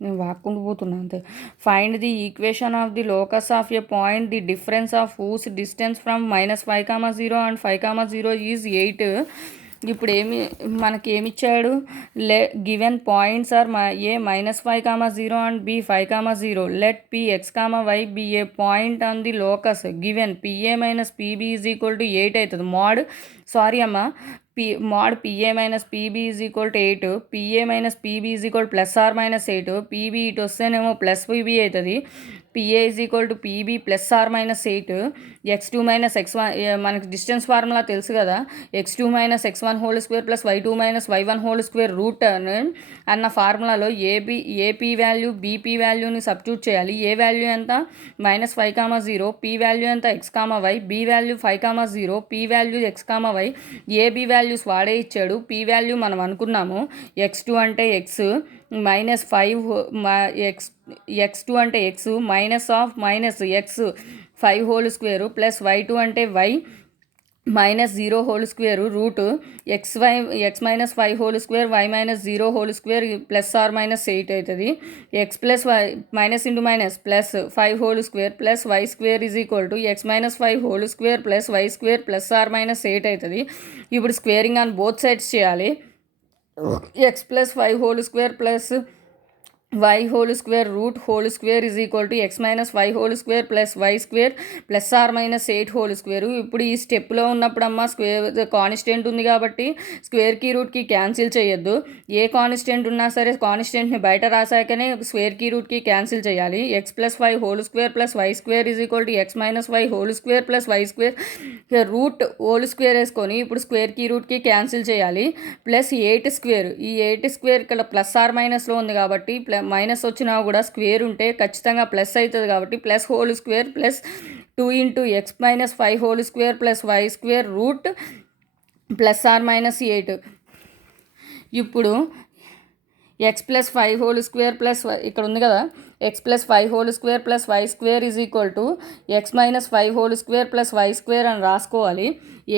నేను వాక్కుంటూ పోతున్నా అంతే. Find the equation of the locus of a point the difference of whose distance from -5,0 and 5,0 is 8. ఇప్పుడు మనకి ఏమిచ్చాడు? గివెన్ పాయింట్స్ ఆర్ ఏ -5,0 అండ్ B 5,0. Let P X Y be a point on the locus given PA minus PB is equal to 8 అవుతుంది. mod PA minus PB is equal to 8, PA minus PB is equal to plus or minus 8, PB ఇటు వస్తేనేమో plus PB అవుతుంది. PA is equal to PB plus or minus 8, x2 minus x1 మనకి distance formula తెలుసు కదా, x2 minus x1 whole square plus y2 minus y1 whole square root అన్న ఫార్ములాలో AP value BP వాల్యూని substitute చేయాలి. A value ఎంత? -5,0, P value ఎంత? x, y, B value 5,0, P value x, y, AB values వాడే ఇచ్చాడు. పీ వాల్యూ మనం అనుకున్నాము x2 అంటే x -5 x2 అంటే x minus x 5 whole square plus y2 అంటే y -0 whole square root x minus 5 whole square y minus 0 whole square plus or minus 8 అవుతుంది. x plus y minus into minus plus 5 whole square plus y square is equal to x minus 5 whole square plus y square plus or minus 8 అవుతుంది. ఇప్పుడు squaring on both sides చేయాలి. x plus 5 whole square plus y whole square root whole square is equal to x minus 5 whole square plus y square plus or minus 8 whole square. ఇప్పుడు ఈ స్టెప్లో ఉన్నప్పుడు square constant ఉంది కాబట్టి స్క్వేర్కి రూట్కి cancel చేయొద్దు. A constant ఉన్నా సరే కాన్స్టెంట్ని బయట రాసాకనే స్క్వేర్కి రూట్కి క్యాన్సిల్ చేయాలి. x plus 5 whole square plus y square is equal to x minus 5 whole square plus y square root whole square వేసుకొని ఇప్పుడు స్క్వేర్కి రూట్కి క్యాన్సిల్ చేయాలి. ప్లస్ 8 స్క్వేర్, ఈ 8 స్క్వేర్ ఇక్కడ ప్లస్ ఆర్ మైనస్లో ఉంది కాబట్టి మైనస్ వచ్చినా కూడా స్క్వేర్ ఉంటే ఖచ్చితంగా ప్లస్ అవుతుంది కాబట్టి plus whole square plus 2 into x minus 5 whole square plus y square root plus or minus 8. ఇప్పుడు x plus 5 whole square plus ఇక్కడ ఉంది కదా, x plus 5 whole square plus y square is equal to x minus 5 whole square plus y square అని రాసుకోవాలి.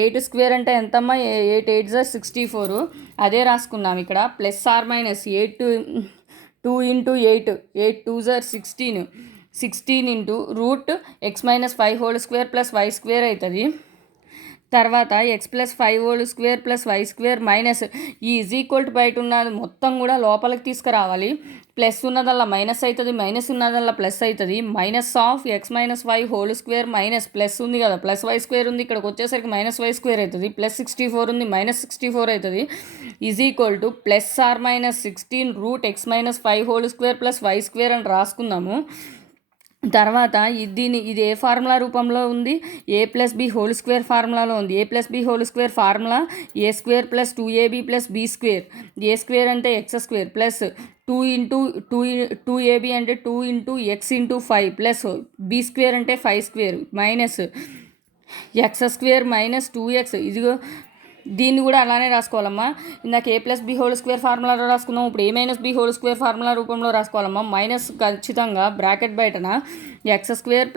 8 square అంటే ఎంతమ్మా? 8 8 64, అదే రాసుకున్నాం ఇక్కడ. Plus or minus 2 into 8 2 16 into root x minus 5 whole square plus y square అవుతుంది. తర్వాత x plus 5 whole square plus y square minus ఈ ఈజ్ ఈక్వల్ టు బయట ఉన్నది మొత్తం కూడా లోపలికి తీసుకురావాలి. ప్లస్ ఉన్నదల్లా మైనస్ అవుతుంది, మైనస్ ఉన్నదల్లా ప్లస్ అవుతుంది. Minus of x minus 5 whole square minus plus ఉంది కదా, ప్లస్ y స్క్వేర్ ఉంది, ఇక్కడికి వచ్చేసరికి మైనస్ y స్క్వేర్ అవుతుంది. ప్లస్ 64 ఉంది, మైనస్ 64 అవుతుంది. Is equal to plus or minus 16 root x minus 5 whole square plus y square అని రాసుకుందాము. తర్వాత ఇది ఏ ఫార్ములా రూపంలో ఉంది? A plus B whole square ఫార్ములాలో ఉంది. A plus B whole square formula A square plus 2ab plus B square. A square అంటే ఎక్స్ స్క్వేర్ ప్లస్ 2ab అంటే 2 into X into 5 plus B square అంటే 5 square minus X square minus 2x. ఇదిగో దీన్ని కూడా అలానే రాసుకోవాలమ్మా. ఇందాక A plus B whole square ఫార్ములాలో రాసుకున్నాం, ఇప్పుడు A minus B whole square formula రూపంలో రాసుకోవాలమ్మా. మైనస్ ఖచ్చితంగా బ్రాకెట్ బయటన X square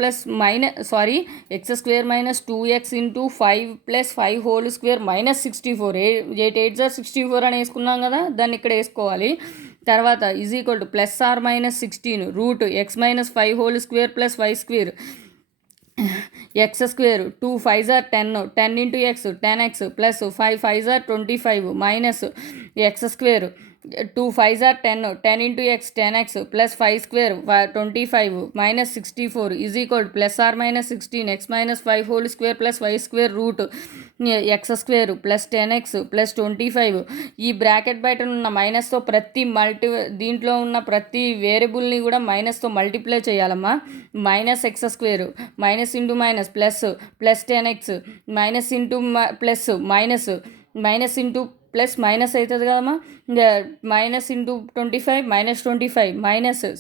X square minus 2x into 5 plus 5 whole square minus 64. 8 8 64 అని వేసుకున్నాం కదా, దాన్ని ఇక్కడ వేసుకోవాలి. తర్వాత is equal to plus or minus 16 root x minus 5 whole square plus y square x square 2 5 10 into x 10x plus 5 5 25 minus x square 2 5 10 into x 10x plus 5 square 25 minus 64 is equal plus or minus 16 x minus 5 whole square plus y square root x square plus 10x plus 25. ఈ bracket బయట ఉన్న మైనస్తో దీంట్లో ఉన్న ప్రతి వేరియబుల్ని కూడా మైనస్తో multiply చేయాలమ్మా. Minus x square minus into minus plus 10x minus into plus minus into plus minus అవుతుంది కదమ్మా. Minus into 25 minus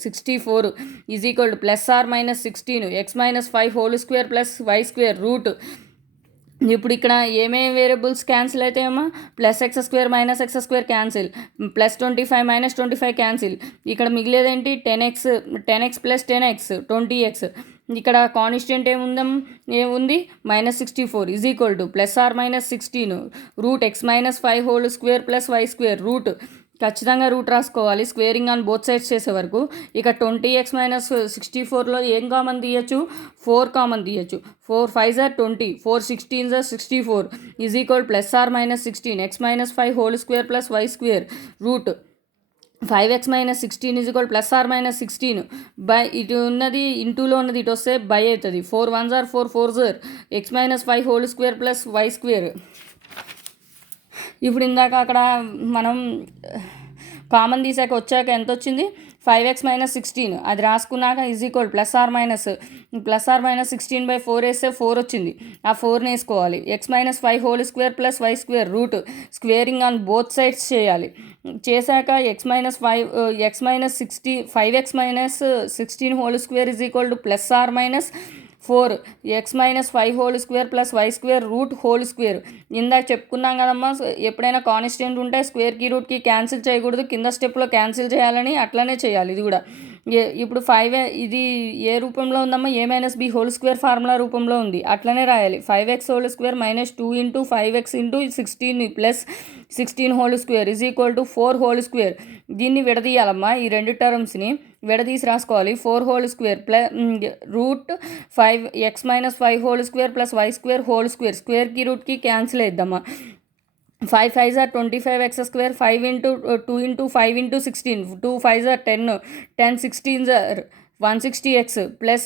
64 is equal to plus or minus 16 x minus 5 whole square plus y square root. ఇప్పుడు ఇక్కడ ఏమేమి వేరియబుల్స్ cancel అవుతాయమ్మా? Plus x square minus x square cancel, plus 25 minus 25 cancel. ఇక్కడ మిగిలేదేంటి? 10x plus 10x 20x. ఇక్కడ constant ఏముంది? -64 is equal to plus or minus 16 root x minus 5 whole square plus y square root ఖచ్చితంగా root రాసుకోవాలి squaring on both sides చేసే వరకు. ఇక 20x-64లో ఏం కామన్ తీయచ్చు, 4 కామన్ తీయచ్చు. 4 5 are 20, 4 16 are 64 is equal +or-16 x-5 plus why square root 5x-16 is equal +or-16 by ఇటు ఉన్నది ఇంటూలో ఉన్నది ఇటు వస్తే బై అవుతుంది. 4 1s are 4 4s are x-5 plus why square. ఇప్పుడు ఇందాక అక్కడ మనం కామన్ తీసాక వచ్చాక ఎంత వచ్చింది, 5x-16 అది రాసుకున్నాక ఈజ్ ఈక్వల్ +or-16/4 వేస్తే 4 వచ్చింది. ఆ 4ని వేసుకోవాలి. x-5 plus why square root squaring on both sides చేయాలి. చేశాక x-5x-16 is equal to +or-4 x-5 plus why square root whole square. ఇందాక చెప్పుకున్నాం కదమ్మా, ఎప్పుడైనా కాన్స్టెంట్ ఉంటే స్క్వేర్కి రూట్కి క్యాన్సిల్ చేయకూడదు, కింద స్టెప్లో క్యాన్సిల్ చేయాలని అట్లనే చేయాలి ఇది కూడా. ఇప్పుడు 5 ఇది ఏ రూపంలో ఉందమ్మా, a-b² ఫార్ములా రూపంలో ఉంది, అట్లనే రాయాలి. 5x² -2 × 5x × 16 plus 16² is equal to 4² దీన్ని విడదీయాలమ్మా. ఈ రెండు టర్మ్స్ని విడదీసి రాసుకోవాలి. 4² plus root 5x-5 plus why square whole square. స్క్వేర్కి రూట్కి క్యాన్సిల్ అయిద్దమ్మా. 5 5s are 25x², 5 × 2 × 5 × 16, 2 5s are 10, 10 16s are 160x plus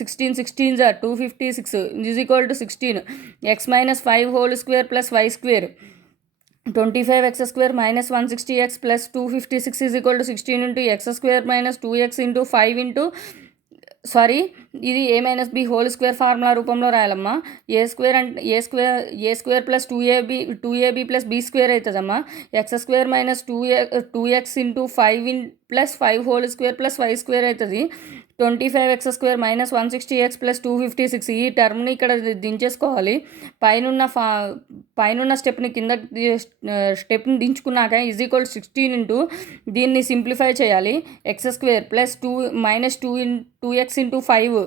16 16s are 256 is equal to 16 x-5 plus y square. 25x² minus 160x plus 256 is equal to 16 into x² minus 2x into 5 into ఇది a-b² formula రూపంలో రాయాలమ్మా. a² plus 2ab plus b² అవుతుందమ్మా. x² minus 2x into 5 plus 5² plus y² అవుతుంది. 25x² minus 160x plus 256 ఈ టర్మ్ని ఇక్కడ దించేసుకోవాలి. పైన stepney కింద stepney దించుకున్నాక is equal 16 into దీన్ని simplify చేయాలి. x² plus 2x into 5,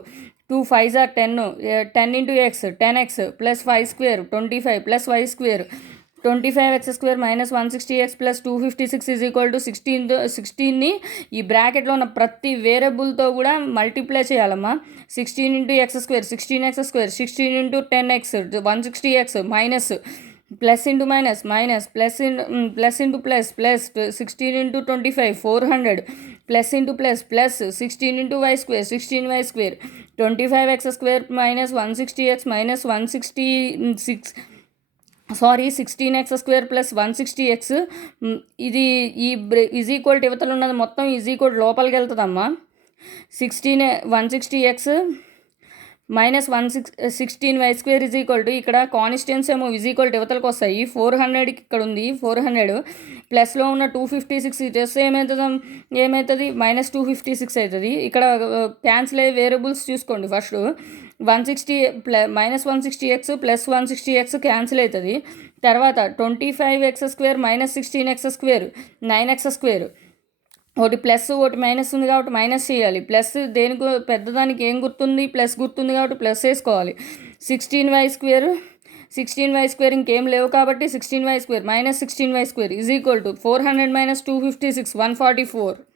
2 5s are 10, 10 into x 10x plus 5² 25 plus y square. 25x² minus 160x plus 256 is equal to 16ని ఈ బ్రాకెట్లో ఉన్న ప్రతి వేరియబుల్తో కూడా మల్టిప్లై చేయాలమ్మా. 16 into x² 16x², 16 into 10x 160x minus plus into minus minus plus into plus 16 into 25 400 plus into plus 16 into y² 16y². 25x² minus 160x minus 16x² plus 160x ఇది ఈ is equal to ఇవతలు ఉన్నది మొత్తం is equal లోపలికి వెళ్తుందమ్మా. 160x minus 16y² is equal to ఇక్కడ constants ఏమో is equal to ఇవతలకు వస్తాయి. 400కి ఇక్కడ ఉంది 400 ప్లస్లో ఉన్న 256 ఇటు వస్తే ఏమవుతుంది మైనస్ 256 అవుతుంది. ఇక్కడ క్యాన్సిల్ అయ్యే వేరియబుల్స్ చూసుకోండి. First 160 minus 160x plus 160x cancel అవుతుంది. తర్వాత 25x² మైనస్ 16x² 9x². ఒకటి ప్లస్ ఒకటి మైనస్ ఉంది కాబట్టి మైనస్ చేయాలి. ప్లస్ దేనికి పెద్దదానికి ఏం గుర్తుంది, ప్లస్ గుర్తుంది కాబట్టి ప్లస్ వేసుకోవాలి. 16y² ఇంకేం లేవు కాబట్టి 16y² minus 16y² is equal to 400 minus 256 144.